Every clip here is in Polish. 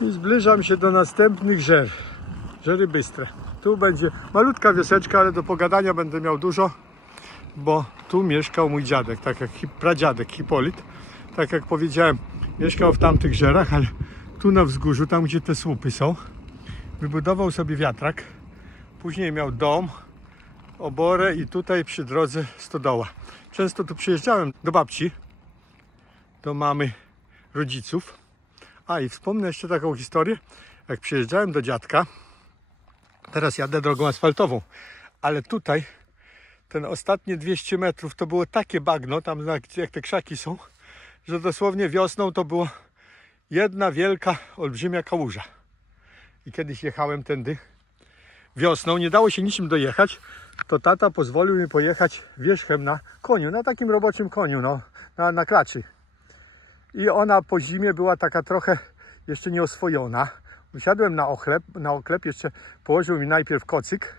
I zbliżam się do następnych żer. Żery bystre. Tu będzie malutka wioseczka, ale do pogadania będę miał dużo, bo tu mieszkał mój dziadek, tak jak pradziadek Hipolit. Tak jak powiedziałem, mieszkał w tamtych żerach, ale tu na wzgórzu, tam gdzie te słupy są, wybudował sobie wiatrak. Później miał dom, oborę i tutaj przy drodze stodoła. Często tu przyjeżdżałem do babci, do mamy rodziców. A i wspomnę jeszcze taką historię, jak przyjeżdżałem do dziadka, teraz jadę drogą asfaltową, ale tutaj ten ostatnie 200 metrów to było takie bagno, tam jak- te krzaki są, że dosłownie wiosną to było jedna wielka, olbrzymia kałuża. I kiedyś jechałem tędy wiosną, nie dało się niczym dojechać, to tata pozwolił mi pojechać wierzchem na koniu, na takim roboczym koniu, no, na, na klaczy. I ona po zimie była taka trochę jeszcze nieoswojona. Usiadłem na ochlep, na oklep, jeszcze położył mi najpierw kocyk.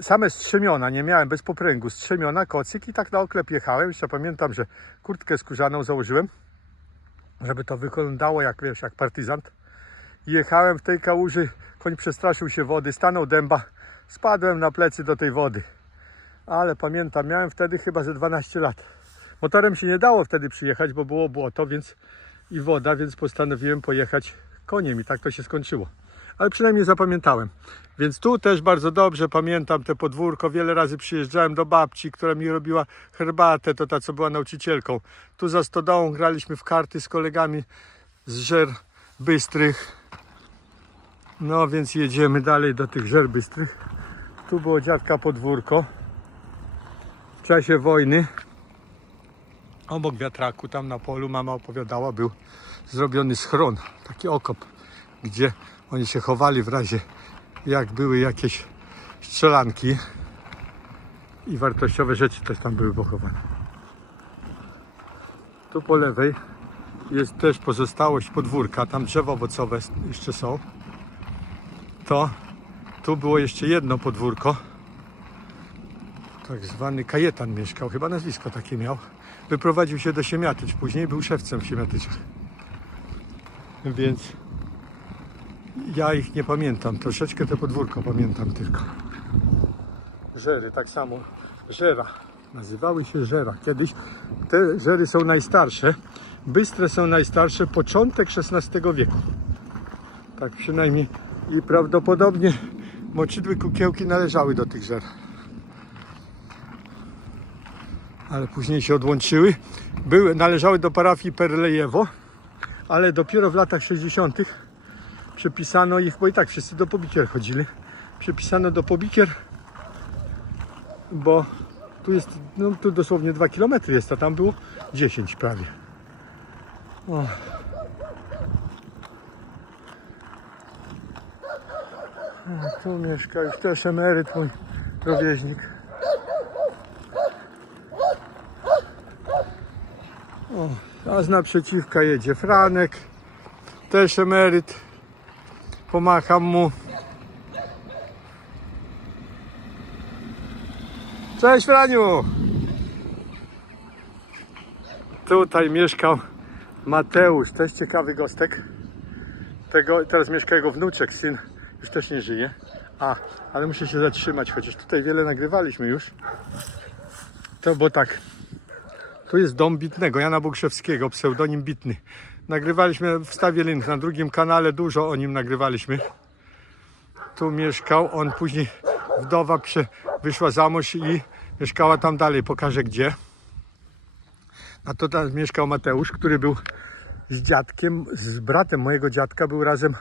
Same strzemiona, nie miałem bez popręgu, strzemiona, kocyk i tak na oklep jechałem. Jeszcze pamiętam, że kurtkę skórzaną założyłem, żeby to wyglądało jak, wiesz, jak partyzant. Jechałem w tej kałuży, koń przestraszył się wody, stanął dęba, spadłem na plecy do tej wody. Ale pamiętam, miałem wtedy chyba ze 12 lat. Motorem się nie dało wtedy przyjechać, bo było błoto, więc i woda, więc postanowiłem pojechać koniem i tak to się skończyło. Ale przynajmniej zapamiętałem. Więc tu też bardzo dobrze pamiętam te podwórko. Wiele razy przyjeżdżałem do babci, która mi robiła herbatę, to ta co była nauczycielką. Tu za stodołą graliśmy w karty z kolegami z żer bystrych. No więc jedziemy dalej do tych żer bystrych. Tu było dziadka podwórko. W czasie wojny obok wiatraku, tam na polu, mama opowiadała, był zrobiony schron, taki okop, gdzie oni się chowali w razie jak były jakieś strzelanki i wartościowe rzeczy też tam były pochowane. Tu po lewej jest też pozostałość podwórka, tam drzewa owocowe jeszcze są. To tu było jeszcze jedno podwórko. Tak zwany Kajetan mieszkał, chyba nazwisko takie miał. Wyprowadził się do Siemiatycz, później był szewcem w Siemiatyczach. Więc ja ich nie pamiętam, troszeczkę te podwórko pamiętam tylko. Żery, tak samo. Żera. Nazywały się Żera. Kiedyś te żery są najstarsze. Bystre są najstarsze, początek XVI wieku. Tak przynajmniej. I prawdopodobnie moczydły kukiełki należały do tych żer. Ale później się odłączyły. Były, należały do parafii Perlejewo, ale dopiero w latach 60. przepisano ich, bo i tak wszyscy do Pobikier chodzili. Przepisano do Pobikier, bo tu jest, no tu dosłownie 2 km jest, a tam było 10 prawie. O. Tu mieszka już też emeryt mój rówieśnik. A z naprzeciwka jedzie Franek, też emeryt. Pomacham mu. Cześć Franiu! Tutaj mieszkał Mateusz, też ciekawy gostek. Tego, teraz mieszka jego wnuczek, syn już też nie żyje. A, ale muszę się zatrzymać, chociaż tutaj wiele nagrywaliśmy już. To bo tak, tu jest dom Bitnego, Jana Bogrzewskiego, pseudonim Bitny. Nagrywaliśmy, wstawię link na drugim kanale, dużo o nim nagrywaliśmy. Tu mieszkał, on później wdowa prze, wyszła za mąż i mieszkała tam dalej, pokażę gdzie. A to tam mieszkał Mateusz, który był z dziadkiem, z bratem mojego dziadka, był razem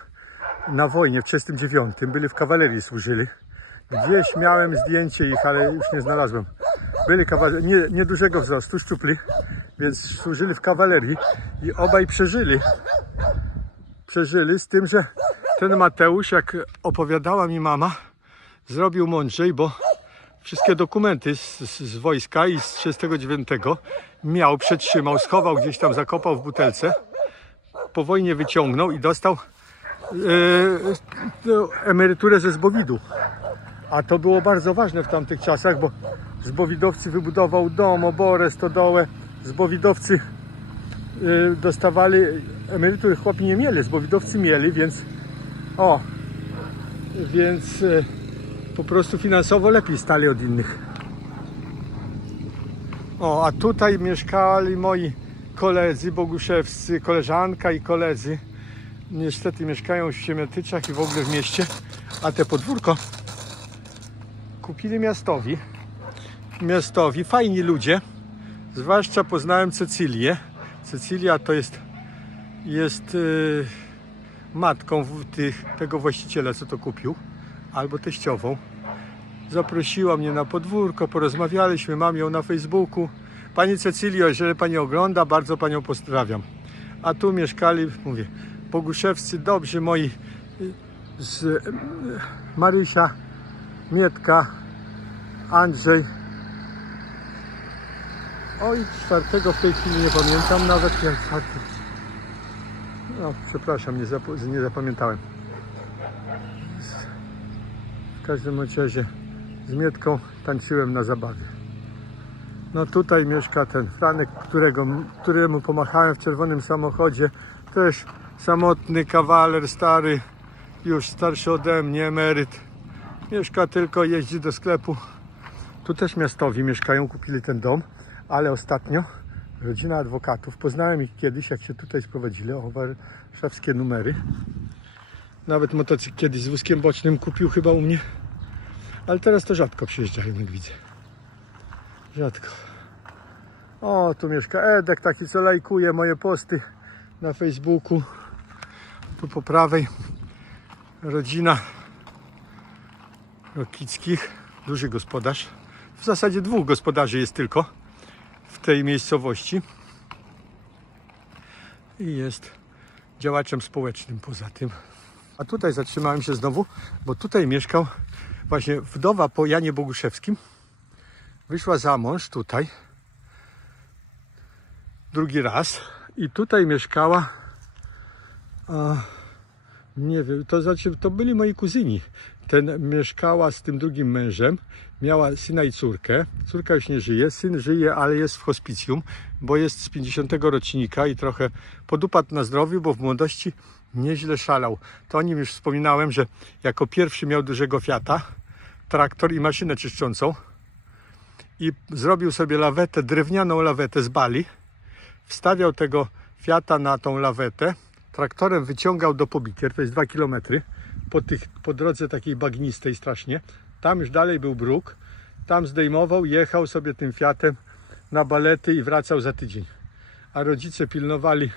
na wojnie w 39. Byli w kawalerii, służyli. Gdzieś miałem zdjęcie ich, ale już nie znalazłem. Byli kawalerii, nie, niedużego wzrostu, szczupli, więc służyli w kawalerii i obaj przeżyli. Przeżyli z tym, że ten Mateusz, jak opowiadała mi mama, zrobił mądrzej, bo wszystkie dokumenty z, z, z wojska i z 39 miał, przetrzymał, schował gdzieś tam, zakopał w butelce. Po wojnie wyciągnął i dostał e, emeryturę ze zbowidu. A to było bardzo ważne w tamtych czasach, bo zbowidowcy wybudował dom, oborę, stodołę. Zbowidowcy y, dostawali emerytury chłopi nie mieli, bo widowcy mieli, więc o, więc y, po prostu finansowo lepiej stali od innych. O, a tutaj mieszkali moi koledzy boguszewscy, koleżanka i koledzy. Niestety mieszkają w Siemiatyczach i w ogóle w mieście, a te podwórko kupili miastowi. Miastowi, fajni ludzie. Zwłaszcza poznałem Cecylię. Cecylia to jest, jest yy, matką tych, tego właściciela, co to kupił, albo teściową. Zaprosiła mnie na podwórko, porozmawialiśmy, mam ją na Facebooku. Pani Cecylio, jeżeli Pani ogląda, bardzo Panią pozdrawiam. A tu mieszkali, mówię, Boguszewscy, dobrzy moi, y, z y, Marysia, Mietka, Andrzej. Oj, czwartego w tej chwili nie pamiętam nawet jak czwarty. No, przepraszam, nie, zap- nie zapamiętałem. W każdym razie z Mietką tańczyłem na zabawie. No tutaj mieszka ten Franek, którego, któremu pomachałem w czerwonym samochodzie. Też samotny kawaler, stary, już starszy ode mnie, emeryt. Mieszka tylko, jeździ do sklepu. Tu też miastowi mieszkają, kupili ten dom, ale ostatnio rodzina adwokatów, poznałem ich kiedyś, jak się tutaj sprowadzili, o warszawskie numery. Nawet motocykl kiedyś z wózkiem bocznym kupił chyba u mnie. Ale teraz to rzadko przyjeżdżają, jak widzę. Rzadko. O, tu mieszka Edek, taki co lajkuje moje posty na Facebooku. Tu po prawej rodzina Rokickich, duży gospodarz. W zasadzie dwóch gospodarzy jest tylko w tej miejscowości. I jest działaczem społecznym poza tym. A tutaj zatrzymałem się znowu, bo tutaj mieszkał właśnie wdowa po Janie Boguszewskim. Wyszła za mąż tutaj drugi raz i tutaj mieszkała a, nie wiem, to znaczy to byli moi kuzyni. Ten mieszkała z tym drugim mężem, miała syna i córkę. Córka już nie żyje, syn żyje, ale jest w hospicjum, bo jest z 50 rocznika i trochę podupadł na zdrowiu, bo w młodości nieźle szalał. To o nim już wspominałem, że jako pierwszy miał dużego Fiata, traktor i maszynę czyszczącą i zrobił sobie lawetę, drewnianą lawetę z bali. Wstawiał tego Fiata na tą lawetę, traktorem wyciągał do Pobitier, to jest 2 km, po, tych, po drodze takiej bagnistej strasznie. Tam już dalej był bruk, tam zdejmował, jechał sobie tym Fiatem na balety i wracał za tydzień. A rodzice pilnowali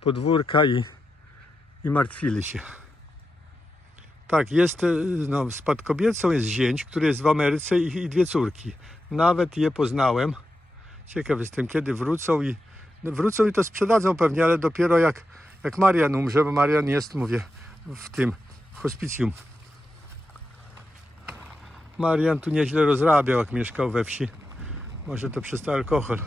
podwórka i, i martwili się. Tak, jest, e, no, spadkobiercą jest zięć, który jest w Ameryce i, i dwie córki. Nawet je poznałem. Ciekaw jestem, kiedy wrócą i no, wrócą i to sprzedadzą pewnie, ale dopiero jak, jak Marian umrze, bo Marian jest, mówię, w tym, hospicjum. Marian tu nieźle rozrabiał, jak mieszkał we wsi. Może to przez ten alkohol.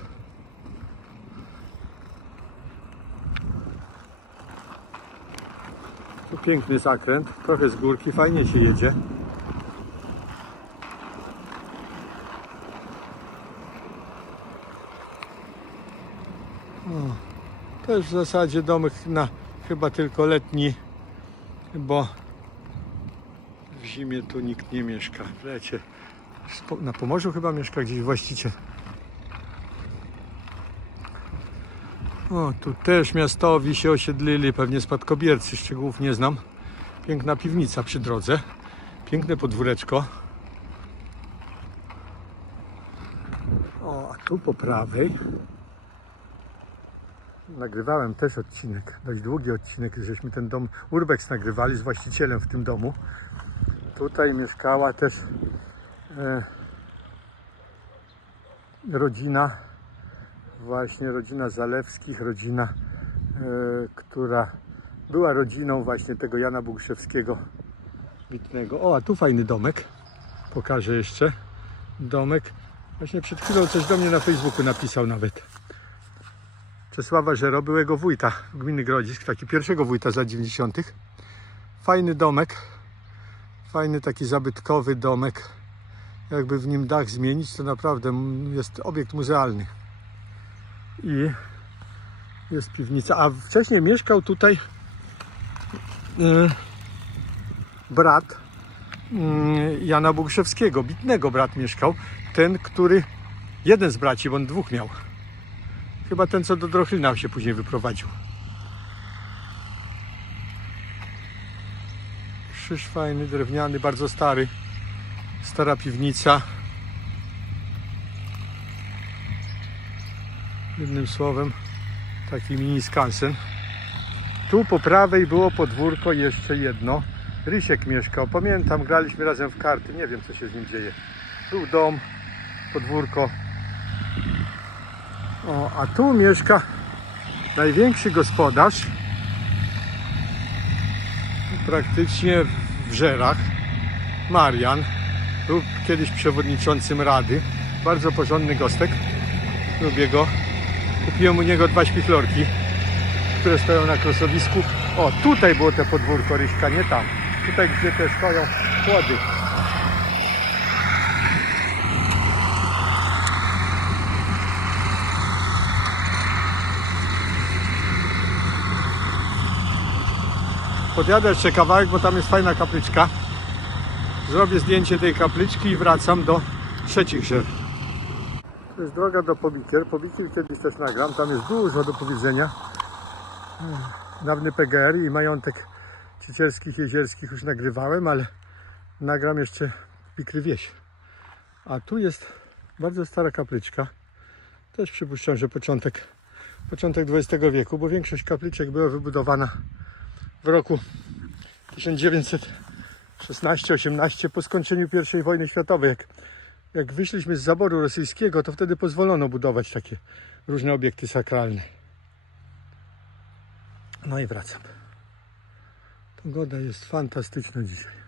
Tu piękny zakręt, trochę z górki, fajnie się jedzie. Też w zasadzie domek na chyba tylko letni, bo zimie tu nikt nie mieszka. W lecie na Pomorzu chyba mieszka gdzieś właściciel. O, tu też miastowi się osiedlili, pewnie spadkobiercy, szczegółów nie znam. Piękna piwnica przy drodze, piękne podwóreczko. O, a tu po prawej nagrywałem też odcinek, dość długi odcinek, żeśmy ten dom Urbex nagrywali z właścicielem w tym domu. Tutaj mieszkała też e, rodzina, właśnie rodzina Zalewskich, rodzina, e, która była rodziną właśnie tego Jana Boguszewskiego Bitnego. O, a tu fajny domek, pokażę jeszcze. Domek, właśnie przed chwilą coś do mnie na Facebooku napisał nawet. Czesława Żero, byłego wójta gminy Grodzisk, taki pierwszego wójta z lat 90. Fajny domek, fajny taki zabytkowy domek. Jakby w nim dach zmienić, to naprawdę jest obiekt muzealny. I Jest piwnica, a wcześniej mieszkał tutaj y, brat y, Jana Bugrzewskiego, bitnego brat mieszkał. Ten, który, jeden z braci, bo on dwóch miał. Chyba ten, co do Drochlina się później wyprowadził. Krzyż fajny, drewniany, bardzo stary. Stara piwnica. Jednym słowem, taki mini skansen. Tu po prawej było podwórko jeszcze jedno. Rysiek mieszkał. Pamiętam, graliśmy razem w karty. Nie wiem, co się z nim dzieje. Był dom, podwórko. O, a tu mieszka największy gospodarz. Praktycznie w Żerach. Marian. Był kiedyś przewodniczącym rady. Bardzo porządny gostek. Lubię go. Kupiłem u niego dwa śpichlorki, które stoją na krosowisku. O, tutaj było te podwórko Ryśka, nie tam. Tutaj, gdzie te stoją płody. Podjadę jeszcze kawałek, bo tam jest fajna kapliczka. Zrobię zdjęcie tej kapliczki i wracam do trzecich drzew. To jest droga do Pobikier. Pobikier kiedyś też nagram. Tam jest dużo do powiedzenia. Dawny PGR i majątek ciecierskich, jezierskich już nagrywałem, ale nagram jeszcze Pikry Wieś. A tu jest bardzo stara kapliczka. Też przypuszczam, że początek, początek XX wieku, bo większość kapliczek była wybudowana w roku 1916-18 po skończeniu I wojny światowej. Jak jak wyszliśmy z zaboru rosyjskiego, to wtedy pozwolono budować takie różne obiekty sakralne. No i wracam. Pogoda jest fantastyczna dzisiaj.